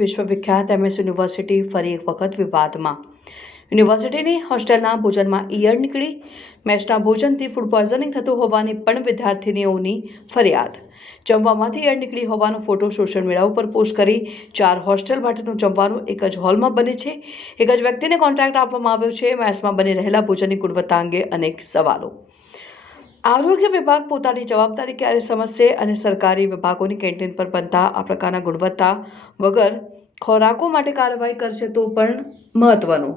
વિશ્વવિખ્યાત MS university ફરી એક વખત વિવાદમાં। યુનિવર્સિટીની હોસ્ટેલના ભોજનમાં ઈયળ નીકળી, મેસના ભોજનથી ફૂડ પોઈઝનિંગ થતું હોવાની પણ વિદ્યાર્થીનીઓની ફરિયાદ। જમવામાંથી ઈયળ નીકળી હોવાનો ફોટો સોશિયલ મીડિયા ઉપર પોસ્ટ કરી 4 હોસ્ટેલ માટેનું જમવાનું એક જ હોલમાં બને છે। એક જ વ્યક્તિને કોન્ટ્રાક્ટ આપવામાં આવ્યો છે। મેસમાં બની રહેલા ભોજનની ગુણવત્તા અંગે અનેક સવાલો। આરોગ્ય વિભાગ પોતાની જવાબદારી ક્યારે સમજશે અને સરકારી વિભાગોની કેન્ટીન પર બનતા આ પ્રકારના ગુણવત્તા વગર ખોરાકો માટે કાર્યવાહી કરશે તો પણ મહત્વનું।